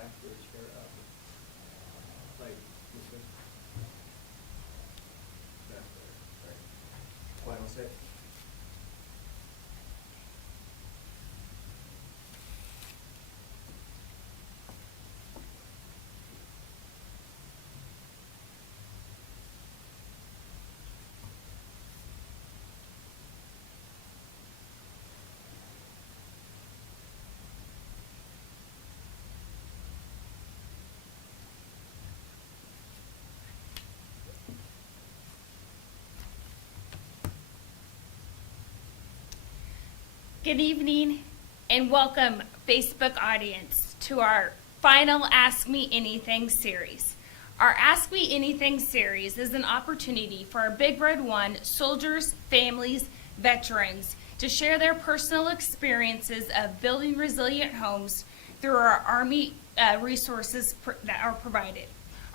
back to the chair up. Like, this way. That's better. Right. Final say. Good evening and welcome, Facebook audience, to our final Ask Me Anything series. Our Ask Me Anything series is an opportunity for our Big Red One soldiers, families, veterans to share their personal experiences of building resilient homes through our Army resources that are provided.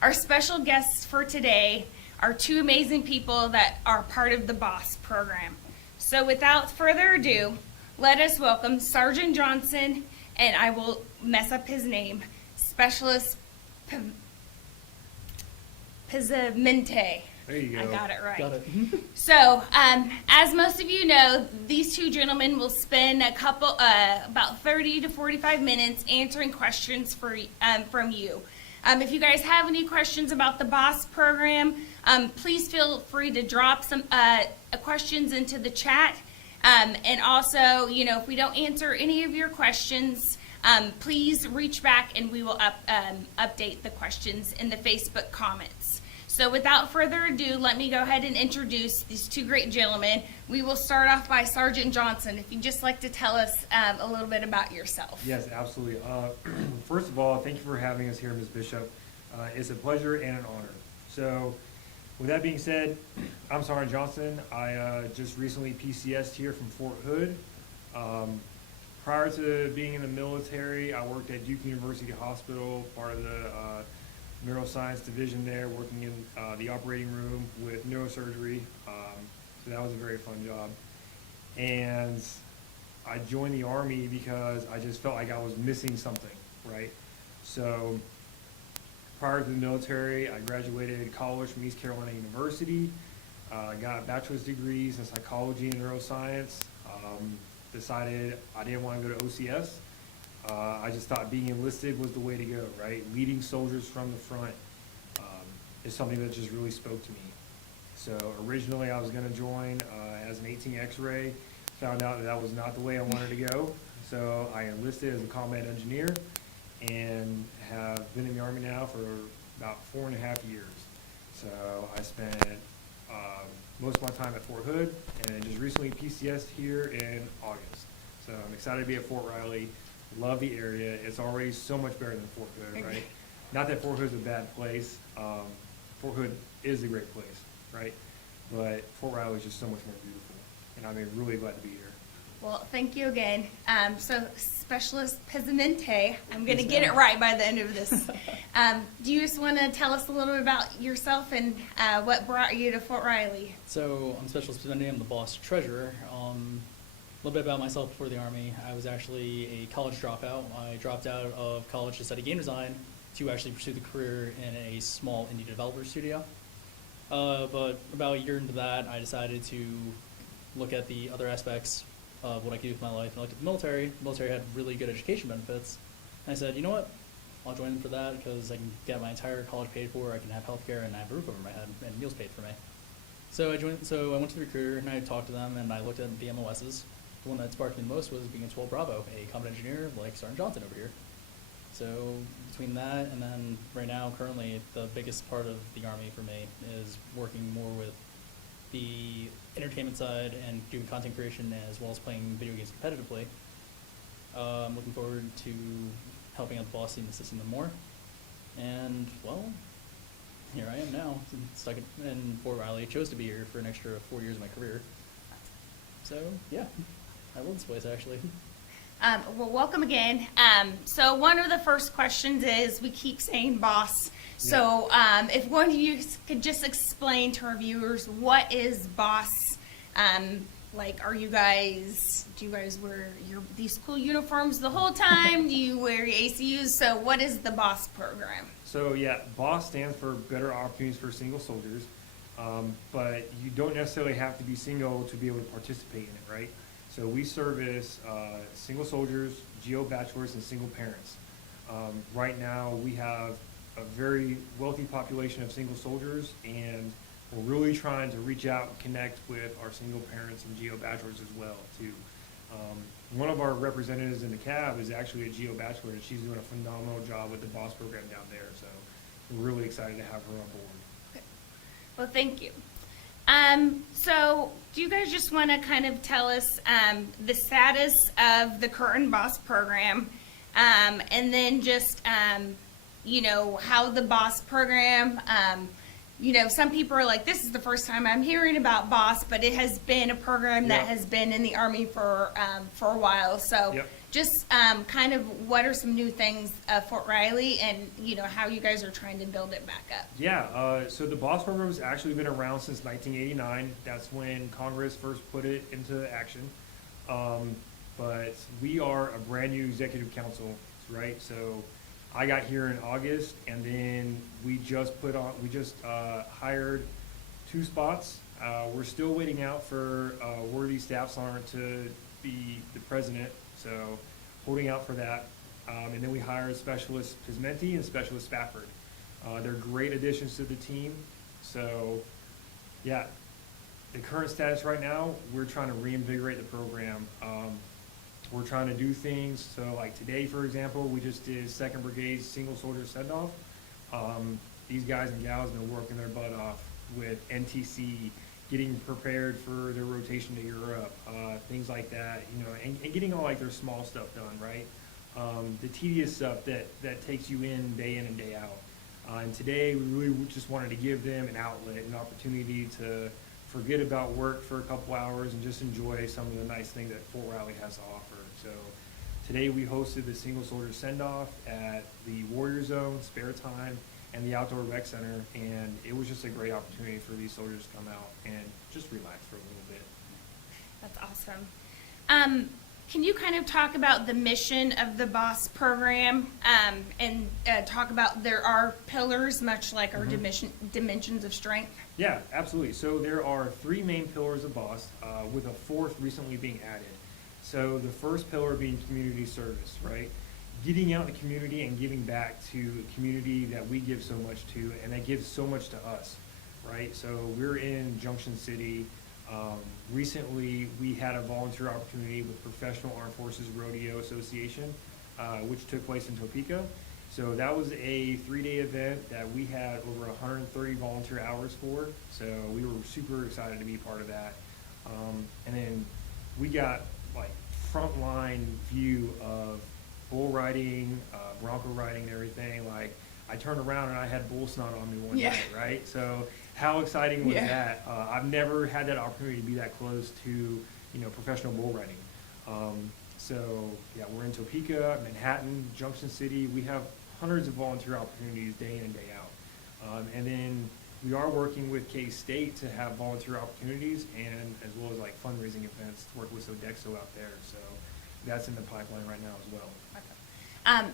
Our special guests for today are two amazing people that are part of the BOSS program. So without further ado, let us welcome Sergeant Johnson, and I will mess up his name, Specialist Pizzimenti. There you go. I got it right. Got it. So, as most of you know, these two gentlemen will spend about 30 to 45 minutes answering questions from you. If you guys have any questions about the BOSS program, please feel free to drop some questions into the chat. And also, if we don't answer any of your questions, please reach back and we will update the questions in the Facebook comments. So without further ado, let me go ahead and introduce these two great gentlemen. We will start off by Sergeant Johnson. If you'd just like to tell us a little bit about yourself. Yes, absolutely. First of all, thank you for having us here, Ms. Bishop. It's a pleasure and an honor. So, with that being said, I'm Sergeant Johnson. I just recently PCS'd here from Fort Hood. Prior to being in the military, I worked at Duke University Hospital, part of the neuroscience division there, working in the operating room with neurosurgery. So that was a very fun job. And I joined the Army because I just felt like I was missing something, right? So prior to the military, I graduated college from East Carolina University. Got bachelor's degrees in psychology and neuroscience. Decided I didn't want to go to OCS. I just thought being enlisted was the way to go, right? Leading soldiers from the front is something that just really spoke to me. So originally I was going to join as an 18 X-ray. Found out that was not the way I wanted to go. So I enlisted as a combat engineer and have been in the Army now for about 4.5 years. So I spent most of my time at Fort Hood and just recently PCS'd here in August. So I'm excited to be at Fort Riley. Love the area. It's already so much better than Fort Hood, right? Not that Fort Hood's a bad place. Fort Hood is a great place, right? But Fort Riley is just so much more beautiful. And I'm really glad to be here. Well, thank you again. So, Specialist Pizzimenti, I'm going to get it right by the end of this. Do you just want to tell us a little bit about yourself and what brought you to Fort Riley? So, I'm Specialist Pizzimenti. I'm the BOSS treasurer. A little bit about myself before the Army. I was actually a college dropout. I dropped out of college to study game design to actually pursue the career in a small indie developer studio. But about a year into that, I decided to look at the other aspects of what I could do with my life. And I looked at the military. The military had really good education benefits. And I said, you know what? I'll join them for that because I can get my entire college paid for. I can have health care and I have a roof over my head and meals paid for me. So I went to the recruiter and I talked to them and I looked at the MOSs. The one that sparked me the most was being a 12 Bravo, a combat engineer like Sergeant Johnson over here. So between that and then right now, currently, the biggest part of the Army for me is working more with the entertainment side and doing content creation as well as playing video games competitively. I'm looking forward to helping out the boss team, assisting them more. And, well, here I am now, stuck in Fort Riley. I chose to be here for an extra 4 years of my career. So, yeah, I love this place, actually. Well, welcome again. So one of the first questions is, we keep saying boss. So if one of you could just explain to our viewers, what is boss? Like, do you guys wear these cool uniforms the whole time? Do you wear your ACUs? So what is the BOSS program? So yeah, BOSS stands for Better Opportunities for Single Soldiers, but you don't necessarily have to be single to be able to participate in it, right? So we service single soldiers, GO bachelors, and single parents. Right now, we have a very wealthy population of single soldiers, and we're really trying to reach out and connect with our single parents and GO bachelors as well, too. One of our representatives in the cab is actually a GO bachelor, and she's doing a phenomenal job with the BOSS program down there, so we're really excited to have her on board. Well, thank you. So do you guys just want to kind of tell us the status of the current BOSS program, and then just, how the BOSS program, some people are like, this is the first time I'm hearing about BOSS, but it has been a program that has been in the Army for a while. So just kind of what are some new things at Fort Riley, and, how you guys are trying to build it back up. Yeah, so the BOSS program has actually been around since 1989. That's when Congress first put it into action. But we are a brand new executive council, right? So I got here in August, and then we just hired 2 spots. We're still waiting out for worthy staff sergeant to be the president, so holding out for that. And then we hired Specialist Pizzimenti and Specialist Spafford. They're great additions to the team. So, yeah, the current status right now, we're trying to reinvigorate the program. We're trying to do things, so like today, for example, we just did 2nd Brigade's single soldier send-off. These guys and gals have been working their butt off with NTC, getting prepared for their rotation to Europe, things like that, and getting all like their small stuff done, right? The tedious stuff that takes you in and day out. And today, we really just wanted to give them an outlet, an opportunity to forget about work for a couple hours and just enjoy some of the nice things that Fort Riley has to offer. So today we hosted the single soldier send-off at the Warrior Zone, Spare Time, and the Outdoor Rec Center, and it was just a great opportunity for these soldiers to come out and just relax for a little bit. That's awesome. Can you kind of talk about the mission of the BOSS program, and talk about there are pillars, much like our dimensions of strength? Yeah, absolutely. So there are 3 main pillars of BOSS, with a 4th recently being added. So the first pillar being community service, right? Getting out in the community and giving back to a community that we give so much to, and that gives so much to us, right? So we're in Junction City. Recently, we had a volunteer opportunity with Professional Armed Forces Rodeo Association, which took place in Topeka. So that was a 3-day event that we had over 130 volunteer hours for. So we were super excited to be part of that. And then we got like frontline view of bull riding, bronco riding, and everything. Like I turned around and I had bull snot on me one night, right? So how exciting was that? I've never had that opportunity to be that close to, professional bull riding. So yeah, we're in Topeka, Manhattan, Junction City. We have hundreds of volunteer opportunities day in and day out. And then we are working with K-State to have volunteer opportunities, and as well as like fundraising events to work with Sodexo out there. So that's in the pipeline right now as well.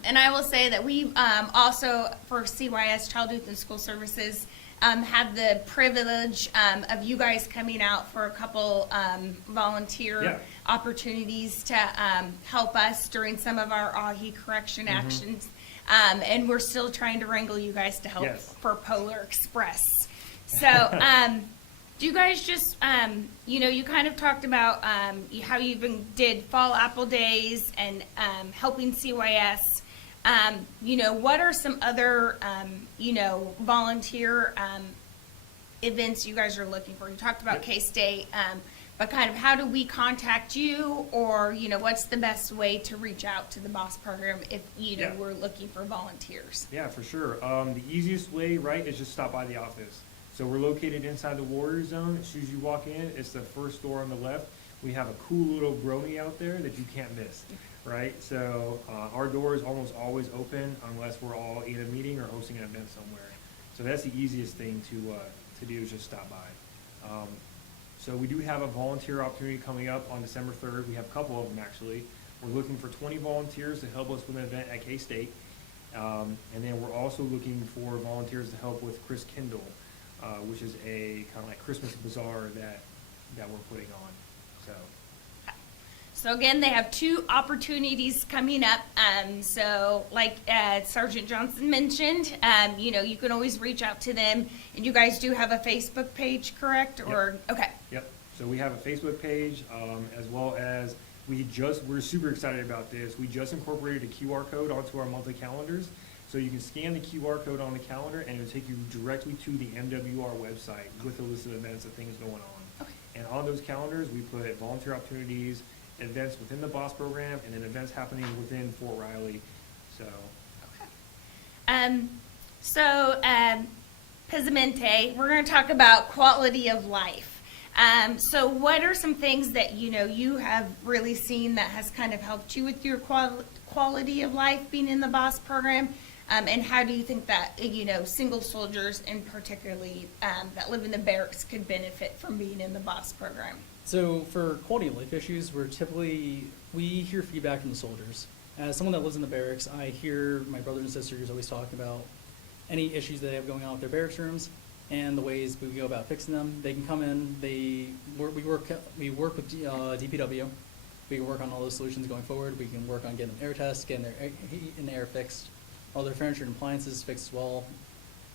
And I will say that we also, for CYS, Child, Youth, and School Services, had the privilege of you guys coming out for a couple volunteer opportunities to help us during some of our AHI correction actions. And we're still trying to wrangle you guys to help for Polar Express. So do you guys just, you kind of talked about how you even did Fall Apple Days and helping CYS. What are some other, volunteer events you guys are looking for? You talked about K-State, but kind of how do we contact you, or, what's the best way to reach out to the BOSS program if, we're looking for volunteers? Yeah, for sure. The easiest way, right, is just stop by the office. So we're located inside the Warrior Zone. As soon as you walk in, it's the first door on the left. We have a cool little brony out there that you can't miss, right? So our door is almost always open unless we're all in a meeting or hosting an event somewhere. So that's the easiest thing to do, is just stop by. So we do have a volunteer opportunity coming up on December 3rd. We have a couple of them actually. We're looking for 20 volunteers to help us with an event at K-State. And then we're also looking for volunteers to help with Chris Kindle, which is a kind of like Christmas bazaar that we're putting on. So again, they have 2 opportunities coming up. So like Sergeant Johnson mentioned, you can always reach out to them. And you guys do have a Facebook page, correct? Or okay. Yep. So we have a Facebook page, as well as we're super excited about this. We just incorporated a QR code onto our monthly calendars. So you can scan the QR code on the calendar and it'll take you directly to the MWR website with a list of events and things going on. Okay. And on those calendars, we put volunteer opportunities, events within the BOSS program, and then events happening within Fort Riley. So. Okay. Pizzimenti, we're going to talk about quality of life. So what are some things that, you have really seen that has kind of helped you with your quality of life being in the BOSS program? And how do you think that, single soldiers and particularly that live in the barracks could benefit from being in the BOSS program? So for quality of life issues, we hear feedback from the soldiers. As someone that lives in the barracks, I hear my brothers and sisters always talking about any issues that they have going on with their barracks rooms and the ways we go about fixing them. They can come in, we work with DPW. We can work on all those solutions going forward. We can work on getting them air tests, getting their heat and air fixed, all their furniture and appliances fixed as well.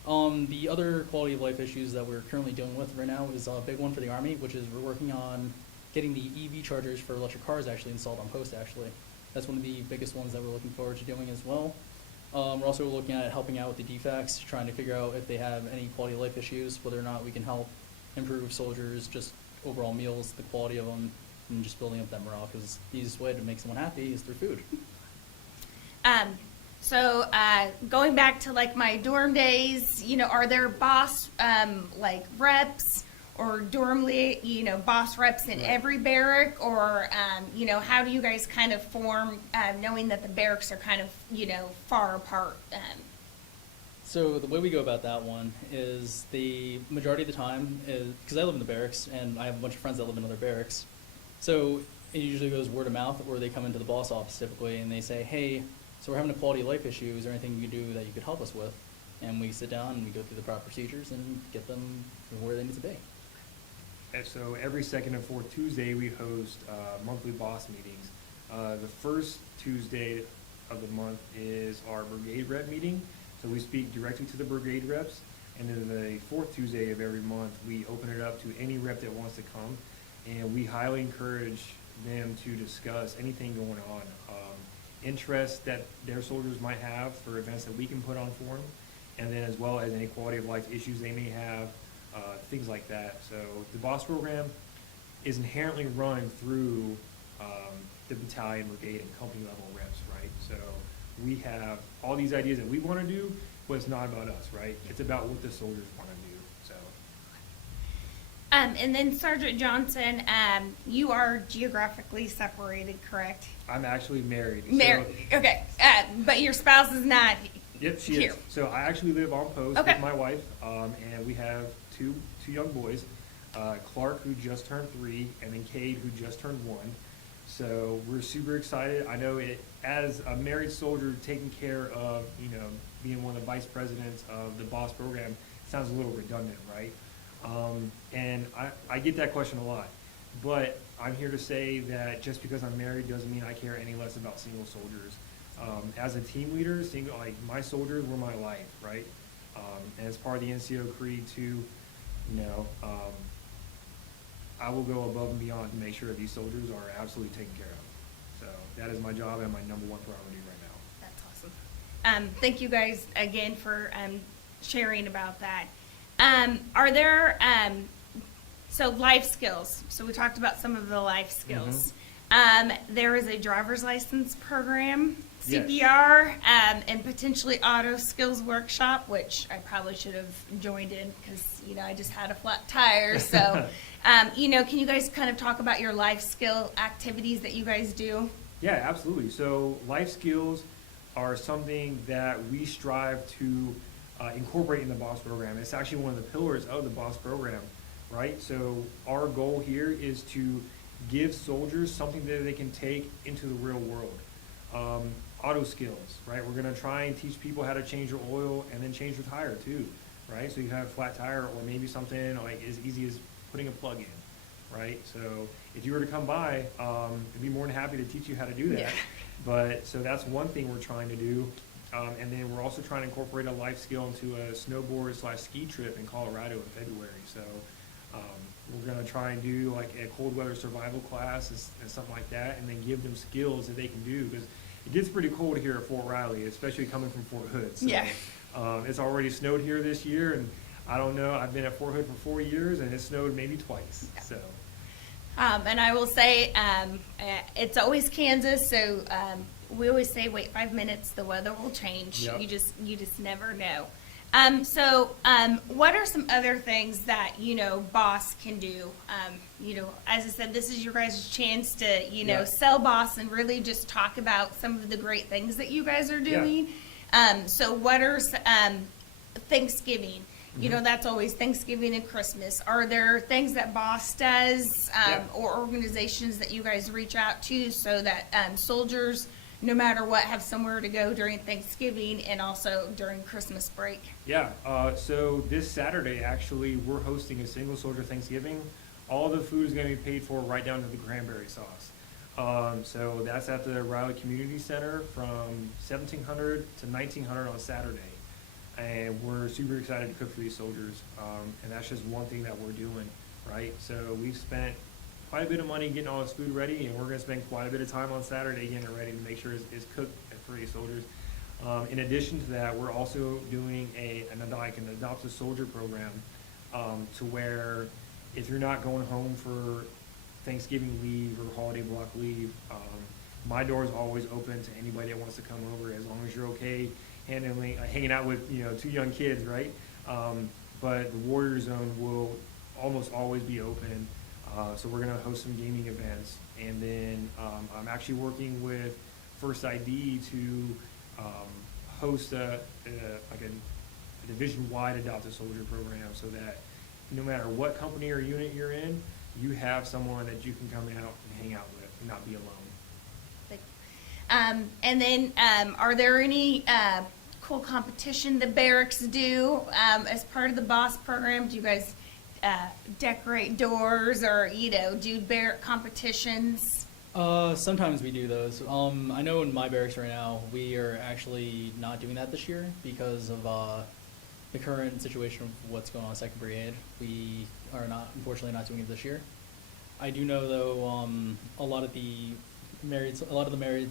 The other quality of life issues that we're currently dealing with right now is a big one for the Army, which is we're working on getting the EV chargers for electric cars actually installed on post actually. That's one of the biggest ones that we're looking forward to doing as well. We're also looking at helping out with the defects, trying to figure out if they have any quality of life issues, whether or not we can help improve soldiers, just overall meals, the quality of them, and just building up that morale, because the easiest way to make someone happy is through food. So going back to like my dorm days, are there BOSS like reps or BOSS reps in every barrack, or how do you guys kind of form, knowing that the barracks are kind of far apart? So the way we go about that one is the majority of the time is, because I live in the barracks and I have a bunch of friends that live in other barracks, so it usually goes word of mouth, or they come into the BOSS office typically and they say, hey, so we're having a quality of life issue, is there anything you can do that you could help us with? And we sit down and we go through the proper procedures and get them where they need to be. And so every second and fourth Tuesday, we host monthly BOSS meetings. The first Tuesday of the month is our brigade rep meeting. So we speak directly to the brigade reps. And then the fourth Tuesday of every month, we open it up to any rep that wants to come. And we highly encourage them to discuss anything going on. Interests that their soldiers might have for events that we can put on for them. And then as well as any quality of life issues they may have. Things like that. So the BOSS program is inherently run through the battalion, brigade, and company level reps, right? So we have all these ideas that we want to do, but it's not about us, right? It's about what the soldiers want to do. So. And then Sergeant Johnson, you are geographically separated, correct? I'm actually married. Married. So, okay. But your spouse is not. Yep, she here. is. So I actually live on post with my wife, and we have two young boys, Clark, who just turned 3, and then Cade, who just turned 1. So we're super excited. I know it, as a married soldier, taking care of, being one of the vice presidents of the BOSS program sounds a little redundant, right? And I get that question a lot. But I'm here to say that just because I'm married doesn't mean I care any less about single soldiers. As a team leader, my soldiers were my life, right? And as part of the NCO creed too, I will go above and beyond to make sure that these soldiers are absolutely taken care of. So that is my job and my #1 priority right now. That's awesome. Thank you guys again for sharing about that. Are there so life skills? So we talked about some of the life skills. There is a driver's license program, CPR, and potentially auto skills workshop, which I probably should have joined in because, I just had a flat tire. So, can you guys kind of talk about your life skill activities that you guys do? Yeah, absolutely. So life skills are something that we strive to incorporate in the BOSS program. It's actually one of the pillars of the BOSS program. right? So our goal here is to give soldiers something that they can take into the real world. Auto skills, right? We're gonna try and teach people how to change your oil and then change your tire too, right? So you have a flat tire, or maybe something like as easy as putting a plug in, right? So if you were to come by, I'd be more than happy to teach you how to do that. Yeah. But, so that's one thing we're trying to do. And then we're also trying to incorporate a life skill into a snowboard/ski trip in Colorado in February. So we're gonna try and do like a cold weather survival class and something like that, and then give them skills that they can do, because it gets pretty cold here at Fort Riley, especially coming from Fort Hood. So, Yeah. it's already snowed here this year, and I don't know, I've been at Fort Hood for 4 years, and it snowed maybe twice, Yeah. so. And I will say, it's always Kansas, so we always say wait 5 minutes, the weather will change. Yep. You just never know. What are some other things that, Boss can do? As I said, this is your guys' chance to, Yeah. sell Boss and really just talk about some of the great things that you guys are Yeah. doing. So what are, Thanksgiving? That's always Thanksgiving and Christmas. Are there things that Boss does, Yeah. or organizations that you guys reach out to so that, soldiers, no matter what, have somewhere to go during Thanksgiving and also during Christmas break? Yeah, so this Saturday, actually, we're hosting a single soldier Thanksgiving. All the food is gonna be paid for right down to the cranberry sauce. So that's at the Riley Community Center from 1700 to 1900 on Saturday. And we're super excited to cook for these soldiers. And that's just one thing that we're doing, right? So we've spent quite a bit of money getting all this food ready, and we're gonna spend quite a bit of time on Saturday getting it ready to make sure it's cooked for these soldiers. In addition to that, we're also doing an adopt a soldier program, to where if you're not going home for Thanksgiving leave or holiday block leave, my door is always open to anybody that wants to come over, as long as you're okay hanging out with, 2 young kids, right? But the Warrior Zone will almost always be open. So we're gonna host some gaming events, and then I'm actually working with First ID to host a division-wide Adopt a Soldier program, so that no matter what company or unit you're in, you have someone that you can come out and hang out with and not be alone. Are there any cool competition the barracks do as part of the Boss program? Do you guys decorate doors or do barrack competitions? Sometimes we do those. I know in my barracks right now, we are actually not doing that this year because of the current situation of what's going on in 2nd Brigade. We are unfortunately not doing it this year. I do know though, a lot of the married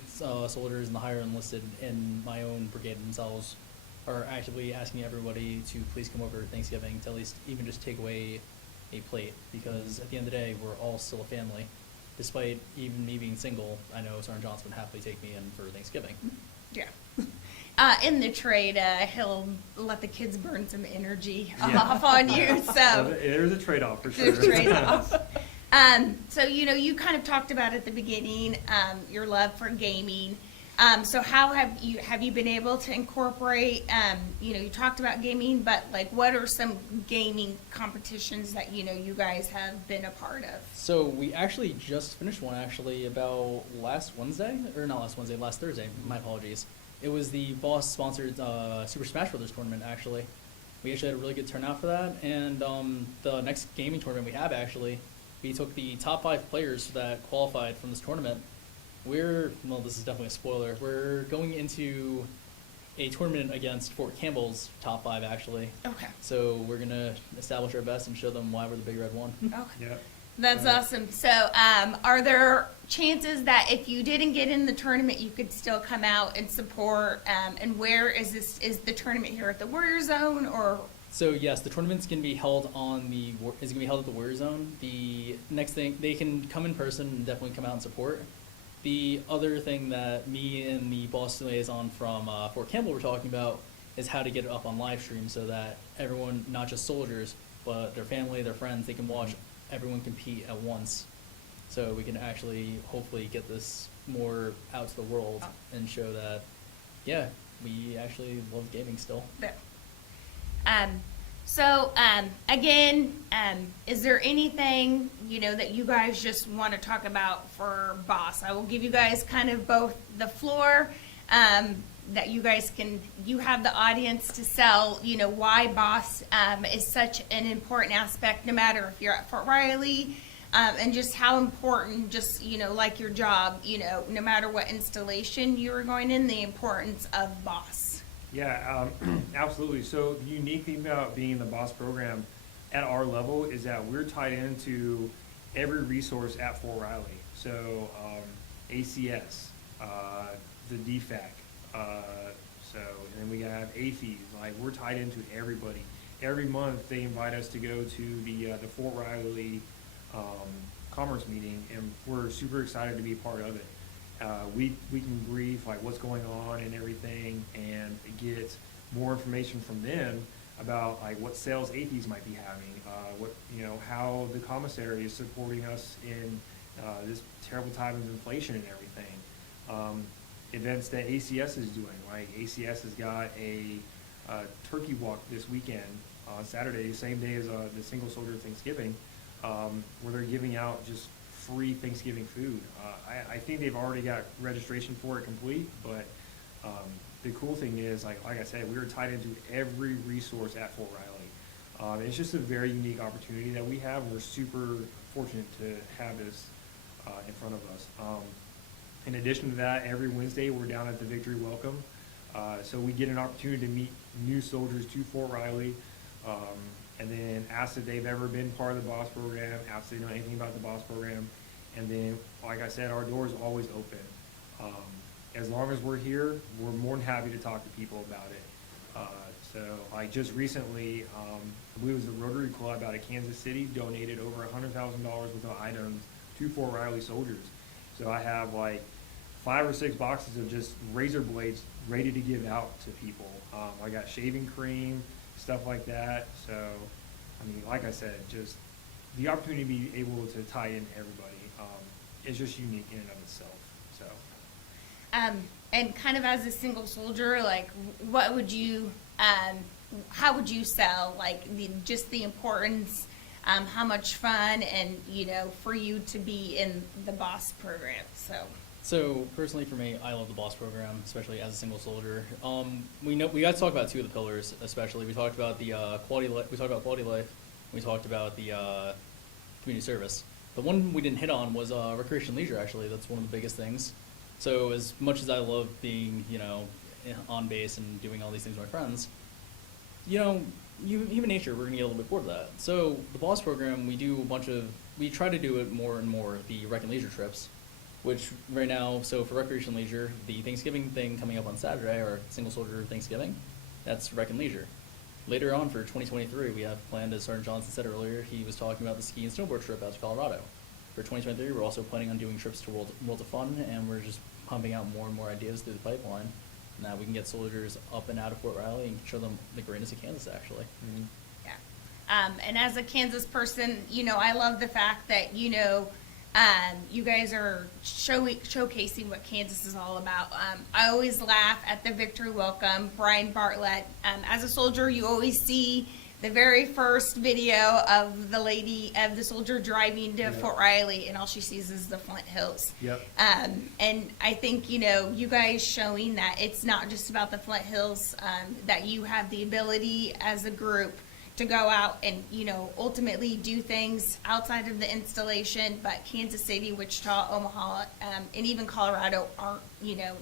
soldiers and the higher enlisted in my own brigade themselves are actively asking everybody to please come over Thanksgiving to at least even just take away a plate, because at the end of the day, we're all still a family. Despite even me being single, I know Sergeant Johnson would happily take me in for Thanksgiving. Yeah. In the trade, he'll let the kids burn some energy Yeah. off on you. So There's a trade-off for sure. there's trade-off. So you kind of talked about at the beginning your love for gaming. So how have you been able to incorporate? You talked about gaming, but like, what are some gaming competitions that you guys have been a part of? So we actually just finished one about last Thursday. My apologies. It was the Boss sponsored Super Smash Brothers tournament. Actually, we actually had a really good turnout for that. And the next gaming tournament we have, we took the top 5 players that qualified from this tournament. This is definitely a spoiler. We're going into a tournament against Fort Campbell's top 5, actually. Okay. So we're going to establish our best and show them why we're the Big Red One. Okay. Yeah. That's awesome. So, are there chances that if you didn't get in the tournament, you could still come out and support? And where is this? Is the tournament here at the Warrior Zone, or? So yes, the tournament's going to be held at the Warrior Zone. The next thing, they can come in person and definitely come out and support. The other thing that me and the Boss liaison from Fort Campbell were talking about is how to get it up on live stream so that everyone, not just soldiers, but their family, their friends, they can watch everyone compete at once. So we can actually hopefully get this more out to the world and show that, yeah, we actually love gaming still. There. So, again, is there anything, that you guys just want to talk about for Boss? I will give you guys kind of both the floor, that you guys you have the audience to sell, why Boss is such an important aspect, no matter if you're at Fort Riley, and just how important, just, like your job, no matter what installation you are going in, the importance of Boss. Yeah, absolutely. So the unique thing about being in the BOSS program at our level is that we're tied into every resource at Fort Riley. So ACS, the DFAC, and then we have AFES. Like, we're tied into everybody. Every month they invite us to go to the Fort Riley Commerce meeting, and we're super excited to be a part of it. We can brief like what's going on and everything, and get more information from them about like what sales APs might be having, how the commissary is supporting us in this terrible time of inflation and everything. Events that ACS is doing, like ACS has got a turkey walk this weekend on Saturday, same day as the Single Soldier Thanksgiving, where they're giving out just free Thanksgiving food. I think they've already got registration for it complete, but the cool thing is, like I said, we are tied into every resource at Fort Riley. It's just a very unique opportunity that we have. We're super fortunate to have this in front of us. In addition to that, every Wednesday we're down at the Victory Welcome. So we get an opportunity to meet new soldiers to Fort Riley, and then ask if they've ever been part of the BOSS program, ask if they know anything about the BOSS program. And then, like I said, our door is always open. As long as we're here, we're more than happy to talk to people about it. So like just recently, I believe it was the Rotary Club out of Kansas City donated over $100,000 worth of items to Fort Riley soldiers. So I have like 5 or 6 boxes of just razor blades ready to give out to people. I got shaving cream, stuff like that. So, I mean, like I said, just the opportunity to be able to tie in everybody is just unique in and of itself. So, and kind of as a single soldier, like, what would you, how would you sell, like, just the importance, how much fun, and, for you to be in the BOSS program, So personally for me, I love the BOSS program, especially as a single soldier. We got to talk about 2 of the pillars, especially. We talked about the quality life. We talked about quality life. We talked about the community service. The one we didn't hit on was recreation and leisure. Actually, that's one of the biggest things. So as much as I love being, on base and doing all these things with my friends, human nature, we're gonna get a little bit bored of that. So the BOSS program, we try to do it more and more. The rec and leisure trips, which right now, so for recreation and leisure, the Thanksgiving thing coming up on Saturday, or Single Soldier Thanksgiving, that's rec and leisure. Later on for 2023, we have planned, as Sergeant Johnson said earlier, he was talking about the ski and snowboard trip out to Colorado. For 2023, we're also planning on doing trips to World of Fun, and we're just pumping out more and more ideas through the pipeline. Now we can get soldiers up and out of Fort Riley and show them the greatness of Kansas, actually. mm-hmm. Yeah. And as a Kansas person, I love the fact that, you guys are showcasing what Kansas is all about. I always laugh at the Victory Welcome, Brian Bartlett. As a soldier, you always see the very first video of the soldier driving to Fort Riley, and all she sees is the Flint Hills. Yep. And I think, you guys showing that it's not just about the Flint Hills, that you have the ability as a group to go out and, ultimately do things outside of the installation, but Kansas City, Wichita, Omaha, and even Colorado aren't,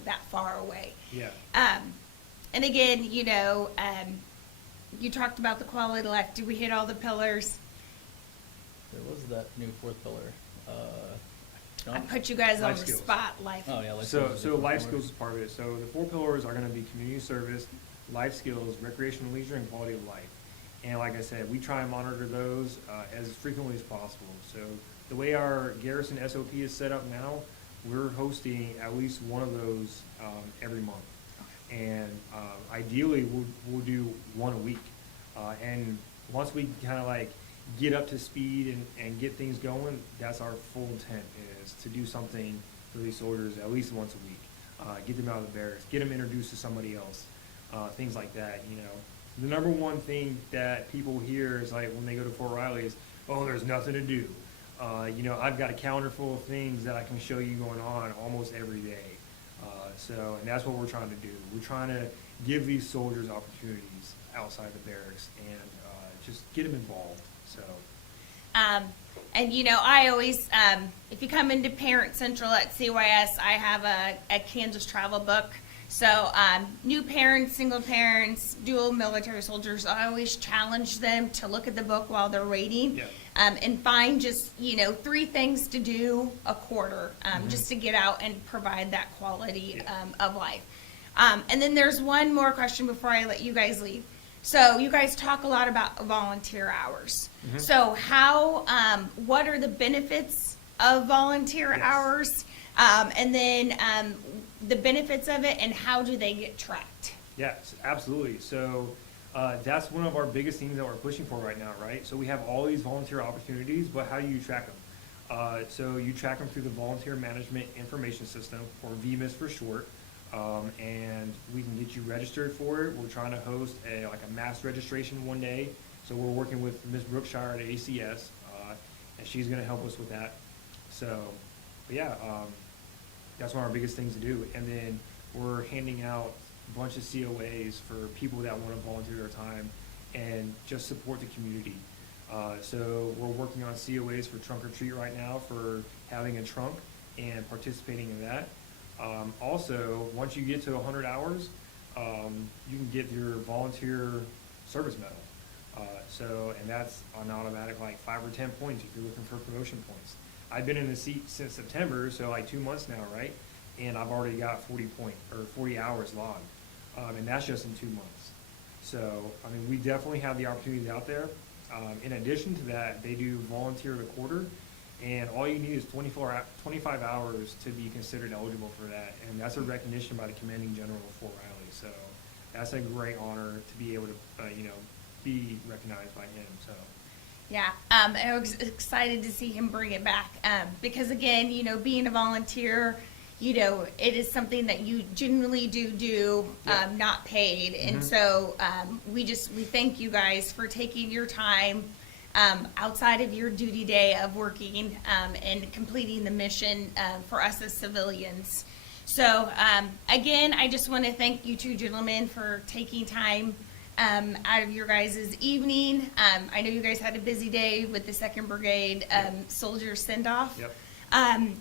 that far away. Yeah. And again, you talked about the quality of life. Did we hit all the pillars? There was that new 4th pillar. I put you guys on Life the skills. spot. Life. Oh yeah, life So skills. life skills is part of it. So the 4 pillars are going to be community service, life skills, recreational leisure, and quality of life. And like I said, we try and monitor those as frequently as possible. So the way our garrison SOP is set up now, we're hosting at least one of those every month. And ideally, we'll do one a week. And once we kind of like get up to speed and get things going, that's our full intent, is to do something for these soldiers at least once a week. Get them out of the barracks, get them introduced to somebody else, things like that, The number one thing that people hear is like when they go to Fort Riley is, oh, there's nothing to do. I've got a calendar full of things that I can show you going on almost every day. And that's what we're trying to do. We're trying to give these soldiers opportunities outside the barracks and just get them involved. So. I always, if you come into Parent Central at CYS, I have a Kansas travel book. So new parents, single parents, dual military soldiers, I always challenge them to look at the book while they're waiting. Yeah. And find just, 3 things to do a quarter, just to get out and provide that quality of life. And then there's one more question before I let you guys leave. So you guys talk a lot about volunteer hours. So what are the benefits of volunteer hours? And then the benefits of it, and how do they get tracked? Yes, absolutely. So that's one of our biggest things that we're pushing for right now, right? So we have all these volunteer opportunities, but how do you track them? So you track them through the Volunteer Management Information System, or VMIS for short, and we can get you registered for it. We're trying to host a mass registration one day. So we're working with Ms. Brookshire at ACS, and she's going to help us with that. So, that's one of our biggest things to do. And then we're handing out a bunch of COAs for people that want to volunteer their time and just support the community. So we're working on COAs for Trunk or Treat right now for having a trunk and participating in that. Also, once you get to 100 hours, you can get your volunteer service medal. And that's an automatic 5 or 10 points if you're looking for promotion points. I've been in the seat since September, so 2 months now, right? And I've already got 40 hours logged, and that's just in 2 months. So, we definitely have the opportunities out there. In addition to that, they do volunteer the quarter, and all you need is 25 hours to be considered eligible for that, and that's a recognition by the Commanding General of Fort Riley. So, that's a great honor to be able to, be recognized by him. So. Yeah, I was excited to see him bring it back because, again, being a volunteer, it is something that you genuinely do, not paid. And so we thank you guys for taking your time outside of your duty day of working and completing the mission for us as civilians. So, again, I just want to thank you 2 gentlemen for taking time out of your guys' evening. I know you guys had a busy day with the 2nd Brigade soldier send-off. Yep.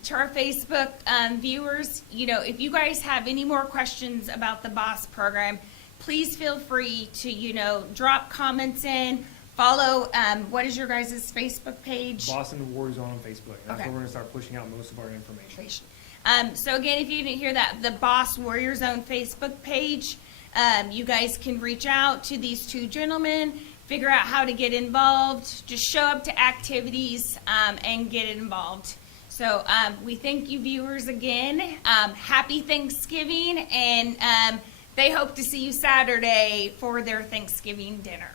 To our Facebook viewers, if you guys have any more questions about the BOSS program, please feel free to, drop comments in, follow, what is your guys' Facebook page? Boston War Zone on Facebook. That's Okay. where we're going to start pushing out most of our information. So again, if you didn't hear that, the Boss Warrior Zone Facebook page, you guys can reach out to these 2 gentlemen, figure out how to get involved, just show up to activities and get involved. So we thank you viewers again. Happy Thanksgiving, and they hope to see you Saturday for their Thanksgiving dinner.